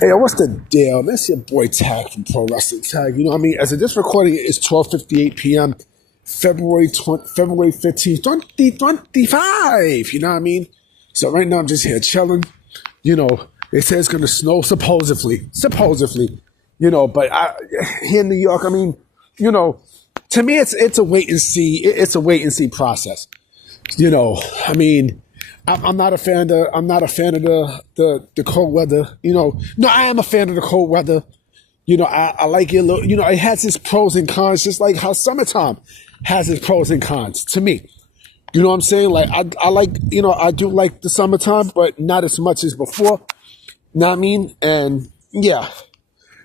Hey, what's the deal? That's your boy Tag from Pro Wrestling Tag. You know what I mean? As of this recording, it's 12:58 p.m., February 15th, 2025. You know what I mean? So right now I'm just here chilling. You know, they say it's going to snow, supposedly. But here in New York, I mean, to me, it's a wait and see. It's a wait and see process. I mean, I'm not a fan of the cold weather. No, I am a fan of the cold weather. I like it a little. It has its pros and cons, just like how summertime has its pros and cons to me. You know what I'm saying? Like I like, I do like the summertime, but not as much as before. You know what I mean? And yeah.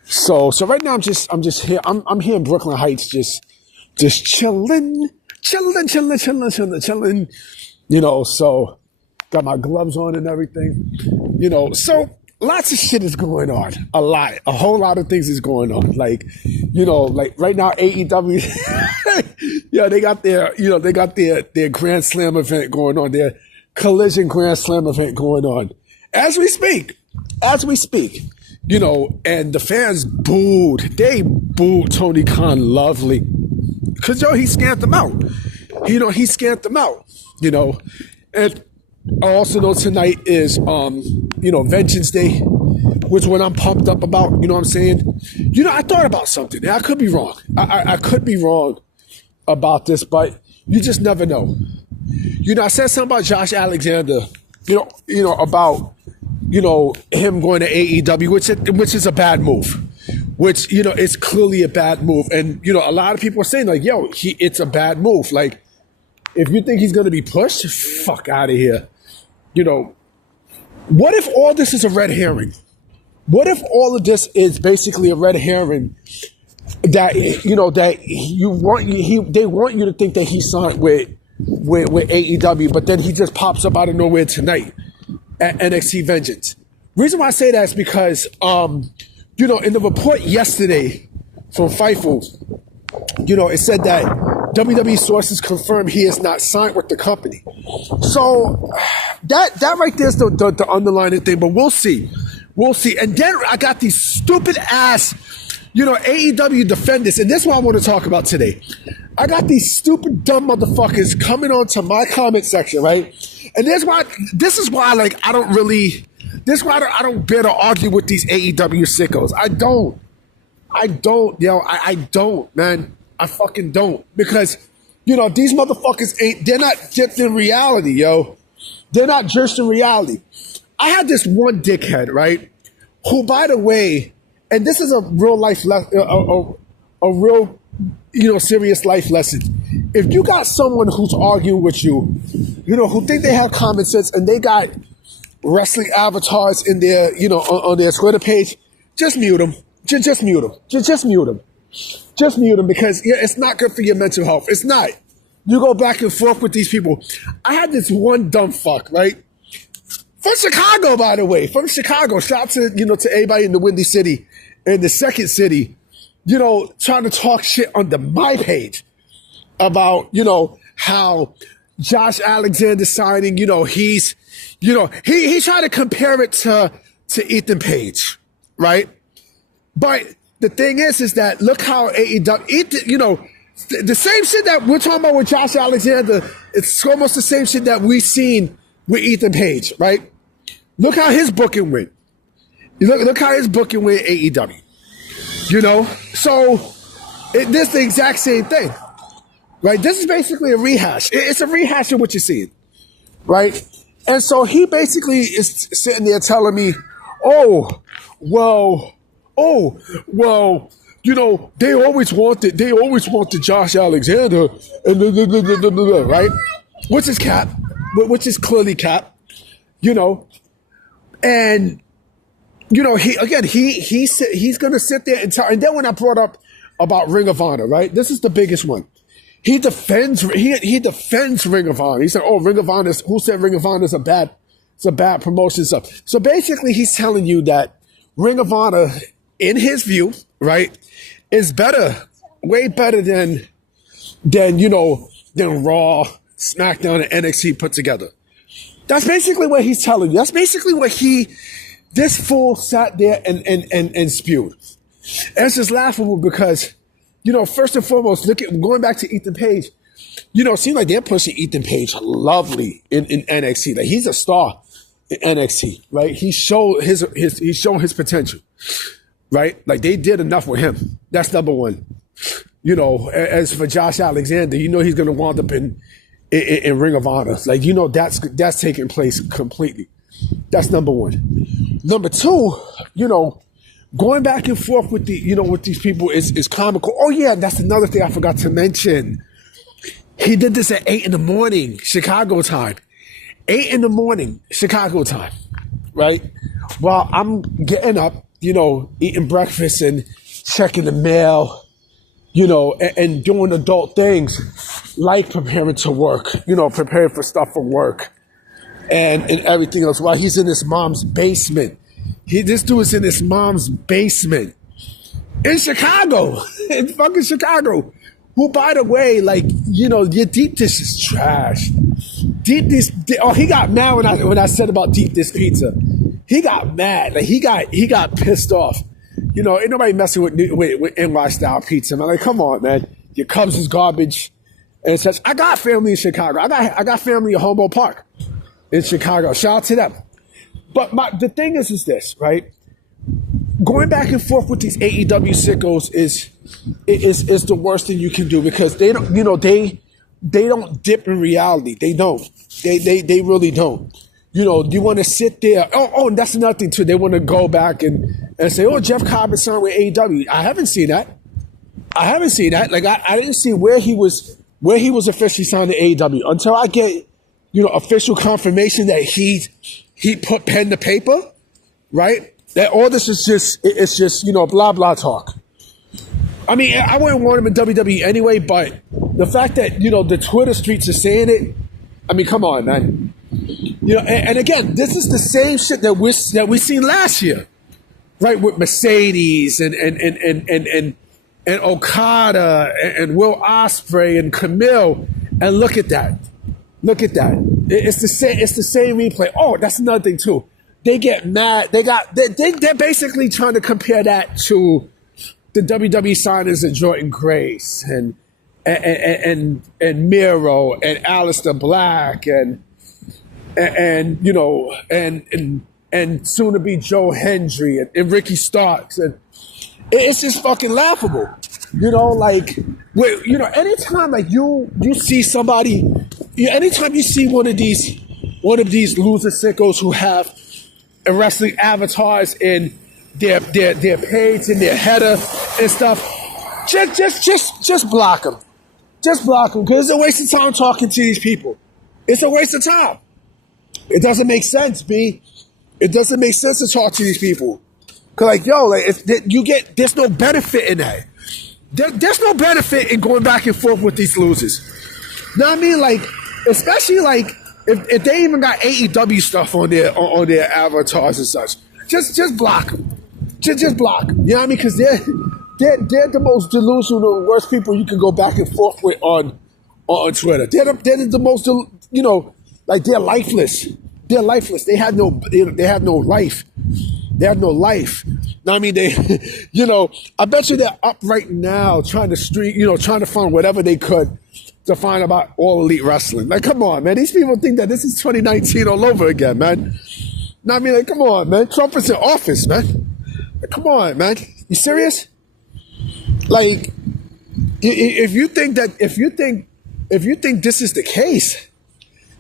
So right now I'm just here. I'm here in Brooklyn Heights, just chilling. So got my gloves on and everything. So lots of shit is going on. A whole lot of things is going on. Like right now AEW, they got their Grand Slam event going on, their Collision Grand Slam event going on as we speak. And the fans booed. They booed Tony Khan lovely. Because, he scanned them out. He scanned them out, And I also know tonight is, Vengeance Day, which one I'm pumped up about, you know what I'm saying? I thought about something. And I could be wrong. I could be wrong about this, but you just never know. I said something about Josh Alexander, about him going to AEW, which is a bad move. Which, it's clearly a bad move. And, a lot of people are saying, like, it's a bad move. Like, if you think he's going to be pushed, fuck out of here. What if all this is a red herring? What if all of this is basically a red herring that, they want you to think that he signed with AEW, but then he just pops up out of nowhere tonight at NXT Vengeance. Reason why I say that is because, in the report yesterday from Fightful, it said that WWE sources confirm he is not signed with the company. So that right there is the underlying thing, but we'll see. And then I got these stupid ass, AEW defenders, and this is what I want to talk about today. I got these stupid dumb motherfuckers coming onto my comment section, right? And this is why I don't dare to argue with these AEW sickos. I don't, I don't, man. I fucking don't. Because, these motherfuckers they're not just in reality, yo. They're not just in reality. I had this one dickhead, right? Who, by the way, and this is a real life, a real, serious life lesson. If you got someone who's arguing with you, who think they have common sense and they got wrestling avatars in their, on their Twitter page, just mute them. Just mute them. Just mute them. Just mute them because it's not good for your mental health. It's not. You go back and forth with these people. I had this one dumb fuck, right? From Chicago, by the way. From Chicago. Shout out to, to everybody in the Windy City and the Second City, trying to talk shit under my page about, how Josh Alexander signing, he's trying to compare it to Ethan Page, right? But the thing is that look how AEW, the same shit that we're talking about with Josh Alexander, it's almost the same shit that we've seen with Ethan Page, right? Look how his booking went. Look how his booking went AEW. So this is the exact same thing, right? This is basically a rehash. It's a rehash of what you're seeing, right? And so he basically is sitting there telling me, they always wanted Josh Alexander, and right? Which is cap, which is clearly cap, and he's gonna sit there and tell. And then when I brought up about Ring of Honor, right? This is the biggest one. He defends Ring of Honor. He said, Ring of Honor, who said Ring of Honor is a bad promotion stuff. So basically he's telling you that Ring of Honor, in his view, right, is better, way better than Raw, SmackDown, and NXT put together. That's basically what he's telling you. That's basically what he This fool sat there and spewed. And it's just laughable because, first and foremost, going back to Ethan Page, it seems like they're pushing Ethan Page lovely in NXT. Like, he's a star in NXT, right? He's shown his potential, right? Like, they did enough with him. That's number one. As for Josh Alexander, he's going to wind up in Ring of Honor. Like, that's taking place completely. That's number one. Number two, going back and forth with with these people is comical. Oh yeah, that's another thing I forgot to mention. He did this at 8 a.m, Chicago time. 8 a.m, Chicago time, right? While I'm getting up, eating breakfast and checking the mail, and doing adult things like preparing to work, preparing for stuff for work and everything else while he's in his mom's basement. This dude is in his mom's basement in Chicago, in fucking Chicago. Who, by the way, like, your deep dish is trash. Deep dish. Oh, he got mad when I said about deep dish pizza. He got mad. Like, he got pissed off. Ain't nobody messing with NY style pizza, man. Like, come on, man. Your Cubs is garbage and such. I got family in Chicago. I got family in Humboldt Park in Chicago. Shout out to them. But the thing is this, right? Going back and forth with these AEW sickos is the worst thing you can do, because they don't, they don't dip in reality. They don't. They really don't. You want to sit there. Oh, and that's another thing too. They want to go back and say, oh, Jeff Cobb is signed with AEW. I haven't seen that. Like, I didn't see where he was officially signed to AEW until I get, official confirmation that he put pen to paper, right? That all this is just blah blah talk. I mean, I wouldn't want him in WWE anyway, but the fact that the Twitter streets are saying it, I mean, come on, man. And again, this is the same shit that we seen last year, right? With Mercedes and Okada and Will Ospreay and Camille, and look at that. It's the same replay. Oh, that's another thing too. They get mad. They're basically trying to compare that to the WWE signings of Jordan Grace and Miro and Aleister Black and soon to be Joe Hendry and Ricky Starks, and it's just fucking laughable. Anytime like you see somebody, anytime you see one of these loser sickos who have wrestling avatars in their page and their header and stuff, just block them. Just block them, because it's a waste of time talking to these people. It's a waste of time. It doesn't make sense, B. It doesn't make sense to talk to these people. Cause there's no benefit in that. There's no benefit in going back and forth with these losers. You know what I mean? Like, especially like if they even got AEW stuff on their avatars and such, just block them. Just block them. You know what I mean? Because they're the most delusional, worst people you can go back and forth with on Twitter. They're the most, like, they're lifeless. They're lifeless. They have no life. They have no life. I mean, I bet you they're up right now trying to find whatever they could to find about All Elite Wrestling. Like, come on, man. These people think that this is 2019 all over again, man. I mean, like, come on, man. Trump is in office, man. Like, come on, man. You serious? Like, if you think this is the case,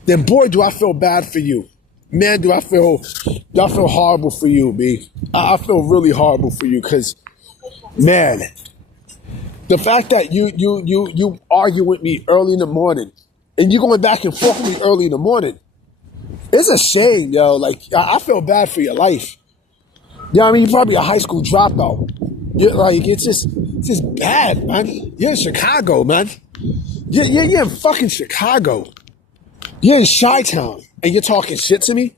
then boy, do I feel bad for you. Man, do I feel horrible for you, B. I feel really horrible for you, because, man, the fact that you argue with me early in the morning and you going back and forth with me early in the morning, it's a shame, yo. Like, I feel bad for your life. You know what I mean? You're probably a high school dropout. It's just bad, man. You're in Chicago, man. You're in fucking Chicago. You're in Chi-Town, and you're talking shit to me?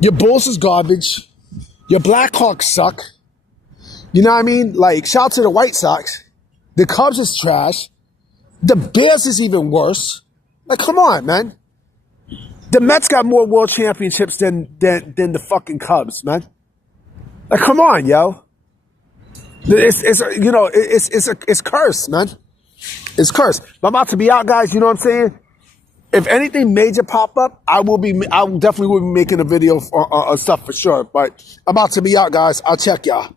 Your Bulls is garbage. Your Blackhawks suck. You know what I mean? Like, shout out to the White Sox. The Cubs is trash. The Bears is even worse. Like, come on, man. The Mets got more world championships than the fucking Cubs, man. Like, come on, yo. It's cursed, man. It's cursed. But I'm about to be out, guys. You know what I'm saying? If anything major pop up, I definitely will be making a video on stuff for sure. But I'm about to be out, guys. I'll check y'all.